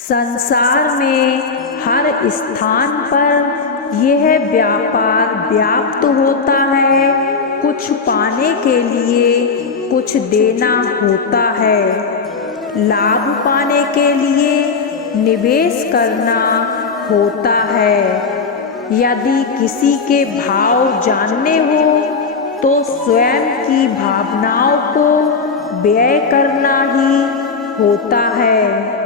संसार में हर स्थान पर यह व्यापार व्याप्त होता है। कुछ पाने के लिए कुछ देना होता है। लाभ पाने के लिए निवेश करना होता है। यदि किसी के भाव जानने हो तो स्वयं की भावनाओं को व्यय करना ही होता है।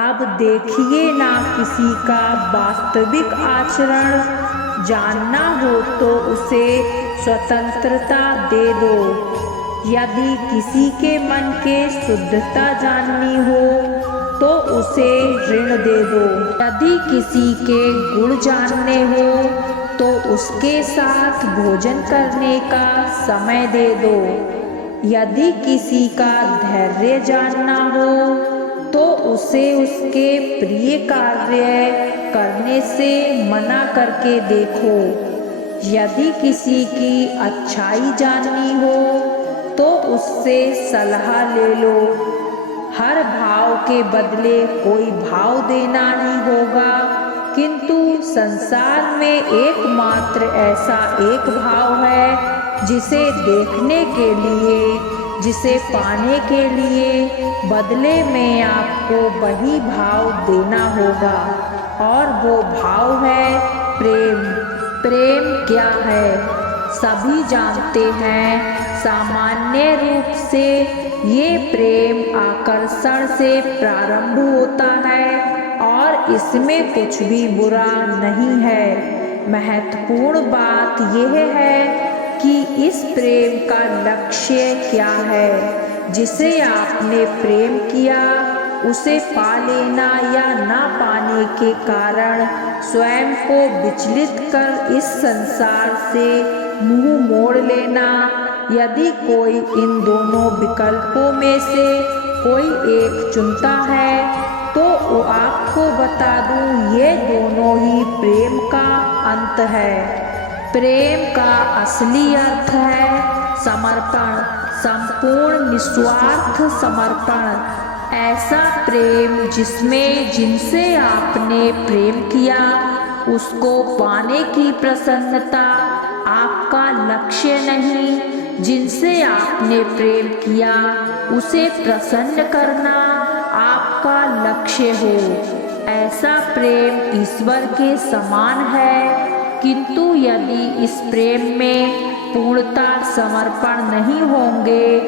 अब देखिए ना, किसी का वास्तविक आचरण जानना हो तो उसे स्वतंत्रता दे दो। यदि किसी के मन के शुद्धता जाननी हो तो उसे ऋण दे दो। यदि किसी के गुण जानने हो तो उसके साथ भोजन करने का समय दे दो। यदि किसी का धैर्य जानना हो तो उसे उसके प्रिय कार्य करने से मना करके देखो। यदि किसी की अच्छाई जाननी हो तो उससे सलाह ले लो। हर भाव के बदले कोई भाव देना ही होगा, किंतु संसार में एकमात्र ऐसा एक भाव है जिसे देखने के लिए, जिसे पाने के लिए बदले में आपको वही भाव देना होगा, और वो भाव है प्रेम। प्रेम क्या है सभी जानते हैं। सामान्य रूप से ये प्रेम आकर्षण से प्रारंभ होता है और इसमें कुछ भी बुरा नहीं है। महत्वपूर्ण बात यह है कि इस प्रेम का लक्ष्य क्या है। जिसे आपने प्रेम किया उसे पा लेना या ना पाने के कारण स्वयं को विचलित कर इस संसार से मुंह मोड़ लेना। यदि कोई इन दोनों विकल्पों में से कोई एक चुनता है तो आपको बता दूं, ये दोनों ही प्रेम का अंत है। प्रेम का असली अर्थ है समर्पण, संपूर्ण निस्वार्थ समर्पण। ऐसा प्रेम जिसमें जिनसे आपने प्रेम किया उसको पाने की प्रसन्नता आपका लक्ष्य नहीं, जिनसे आपने प्रेम किया उसे प्रसन्न करना आपका लक्ष्य हो। ऐसा प्रेम ईश्वर के समान है, किंतु यदि इस प्रेम में पूर्णता समर्पण नहीं होंगे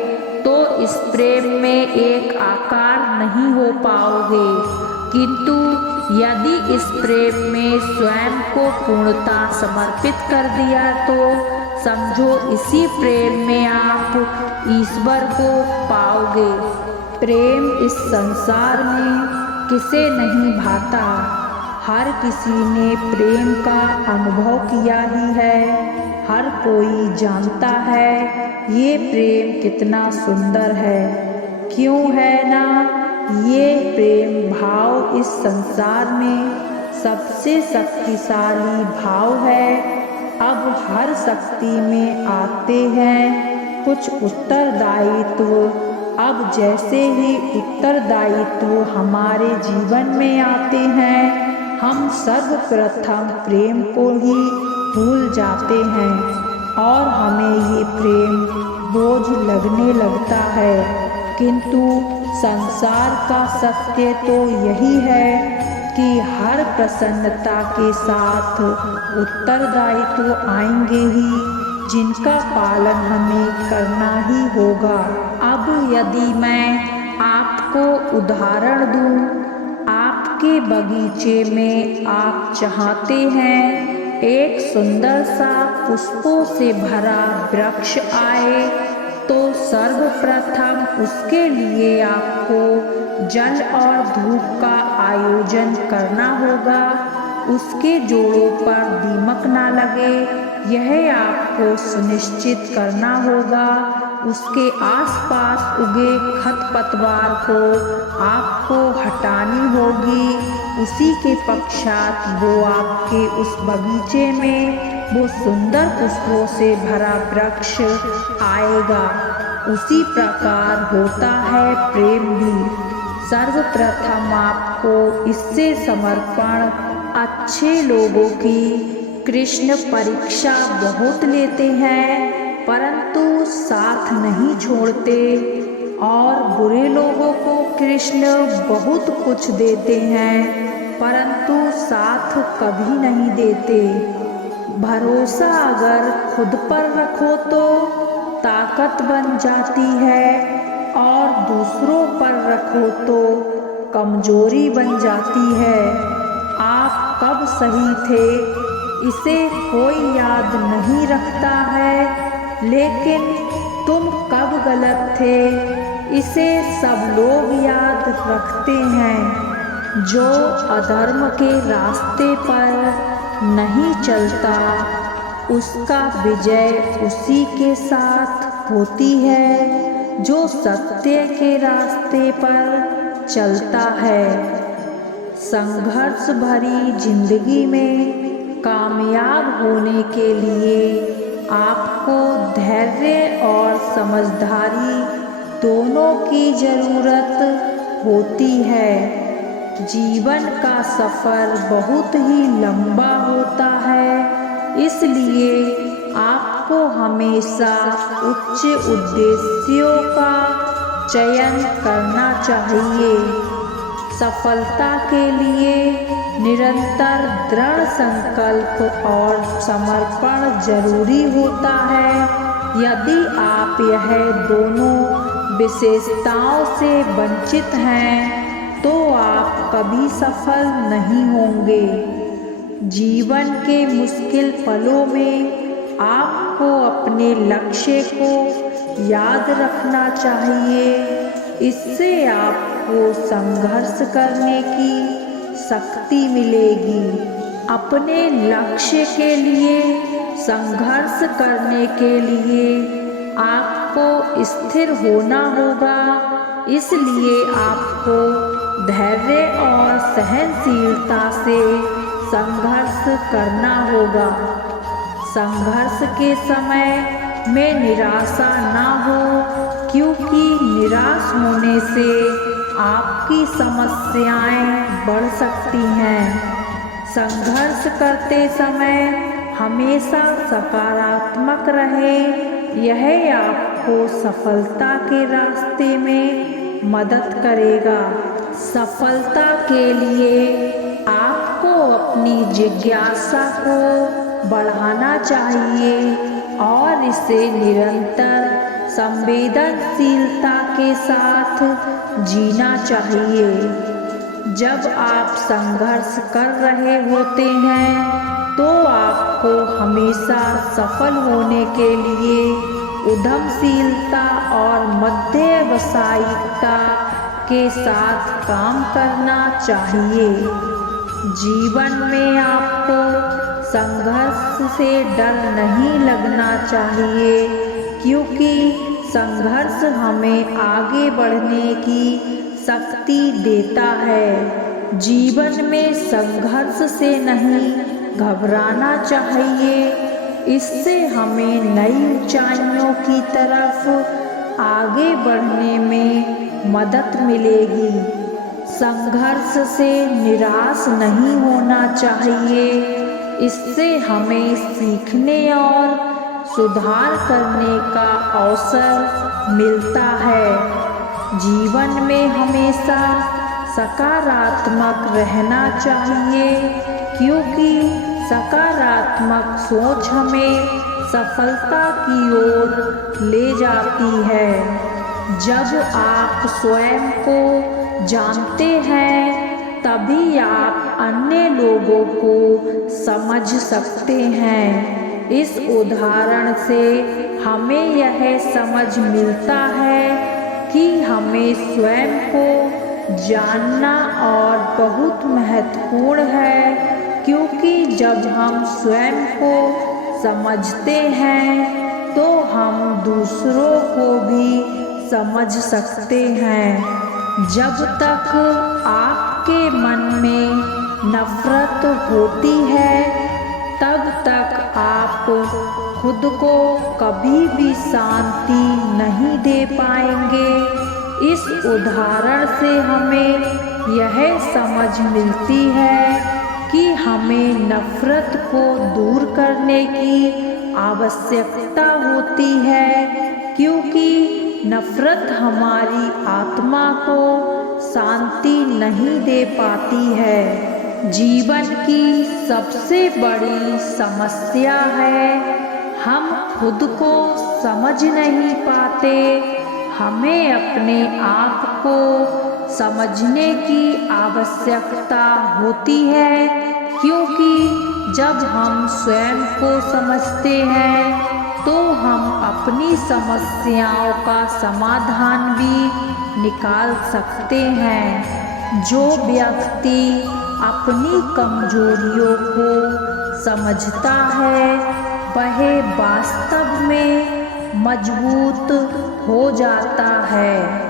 तो इस प्रेम में एक आकार नहीं हो पाओगे। किंतु यदि इस प्रेम में स्वयं को पूर्णता समर्पित कर दिया तो समझो इसी प्रेम में आप ईश्वर को पाओगे। प्रेम इस संसार में किसे नहीं भाता, हर किसी ने प्रेम का अनुभव किया ही है। हर कोई जानता है ये प्रेम कितना सुंदर है, क्यों है ना। ये प्रेम भाव इस संसार में सबसे शक्तिशाली भाव है। अब हर शक्ति में आते हैं कुछ उत्तरदायित्व। अब जैसे ही उत्तरदायित्व हमारे जीवन में आते हैं हम सर्वप्रथम प्रेम को ही भूल जाते हैं और हमें ये प्रेम बोझ लगने लगता है। किंतु संसार का सत्य तो यही है कि हर प्रसन्नता के साथ उत्तरदायित्व आएंगे ही, जिनका पालन हमें करना ही होगा। अब यदि मैं आपको उदाहरण दूं, आपके बगीचे में आप चाहते हैं एक सुंदर सा पुष्पों से भरा वृक्ष आए, तो सर्वप्रथम उसके लिए आपको जल और धूप का आयोजन करना होगा। उसके जोड़ों पर दीमक ना लगे यह आपको सुनिश्चित करना होगा। उसके आसपास उगे खरपतवार को आपको हटानी होगी। उसी के पश्चात वो आपके उस बगीचे में वो सुंदर पुष्पों से भरा वृक्ष आएगा। उसी प्रकार होता है प्रेम भी। सर्वप्रथम आपको इससे समर्पण अच्छे लोगों की कृष्ण परीक्षा बहुत लेते हैं परंतु साथ नहीं छोड़ते, और बुरे लोगों को कृष्ण बहुत कुछ देते हैं परंतु साथ कभी नहीं देते। भरोसा अगर खुद पर रखो तो ताकत बन जाती है और दूसरों पर रखो तो कमजोरी बन जाती है। आप कब सही थे इसे कोई याद नहीं रखता है, लेकिन तुम कब गलत थे इसे सब लोग याद रखते हैं। जो अधर्म के रास्ते पर नहीं चलता उसका विजय उसी के साथ होती है जो सत्य के रास्ते पर चलता है। संघर्ष भरी जिंदगी में कामयाब होने के लिए आपको धैर्य और समझदारी दोनों की ज़रूरत होती है। जीवन का सफ़र बहुत ही लंबा होता है, इसलिए आपको हमेशा उच्च उद्देश्यों का चयन करना चाहिए। सफलता के लिए निरंतर दृढ़ संकल्प और समर्पण जरूरी होता है। यदि आप यह दोनों विशेषताओं से वंचित हैं तो आप कभी सफल नहीं होंगे। जीवन के मुश्किल पलों में आपको अपने लक्ष्य को याद रखना चाहिए, इससे आपको संघर्ष करने की शक्ति मिलेगी। अपने लक्ष्य के लिए संघर्ष करने के लिए आपको स्थिर होना होगा, इसलिए आपको धैर्य और सहनशीलता से संघर्ष करना होगा। संघर्ष के समय में निराशा ना हो, क्योंकि निराश होने से आपकी समस्याएं बढ़ सकती हैं। संघर्ष करते समय हमेशा सकारात्मक रहे, यह आपको सफलता के रास्ते में मदद करेगा। सफलता के लिए आपको अपनी जिज्ञासा को बढ़ाना चाहिए और इसे निरंतर संवेदनशीलता के साथ जीना चाहिए। जब आप संघर्ष कर रहे होते हैं तो आपको हमेशा सफल होने के लिए उद्यमशीलता और मध्यवसायिकता के साथ काम करना चाहिए। जीवन में आपको संघर्ष से डर नहीं लगना चाहिए, क्योंकि संघर्ष हमें आगे बढ़ने की शक्ति देता है। जीवन में संघर्ष से नहीं घबराना चाहिए, इससे हमें नई ऊंचाइयों की तरफ आगे बढ़ने में मदद मिलेगी। संघर्ष से निराश नहीं होना चाहिए, इससे हमें सीखने और सुधार करने का अवसर मिलता है। जीवन में हमेशा सकारात्मक रहना चाहिए, क्योंकि सकारात्मक सोच हमें सफलता की ओर ले जाती है। जब आप स्वयं को जानते हैं तभी आप अन्य लोगों को समझ सकते हैं। इस उदाहरण से हमें यह समझ मिलता है कि हमें स्वयं को जानना और बहुत महत्वपूर्ण है, क्योंकि जब हम स्वयं को समझते हैं तो हम दूसरों को भी समझ सकते हैं। जब तक आपके मन में नफरत होती है तब तक आप खुद को कभी भी शांति नहीं दे पाएंगे। इस उदाहरण से हमें यह समझ मिलती है कि हमें नफरत को दूर करने की आवश्यकता होती है, क्योंकि नफरत हमारी आत्मा को शांति नहीं दे पाती है। जीवन की सबसे बड़ी समस्या है हम खुद को समझ नहीं पाते। हमें अपने आप को समझने की आवश्यकता होती है, क्योंकि जब हम स्वयं को समझते हैं तो हम अपनी समस्याओं का समाधान भी निकाल सकते हैं। जो व्यक्ति अपनी कमजोरियों को समझता है वह वास्तव में मजबूत हो जाता है।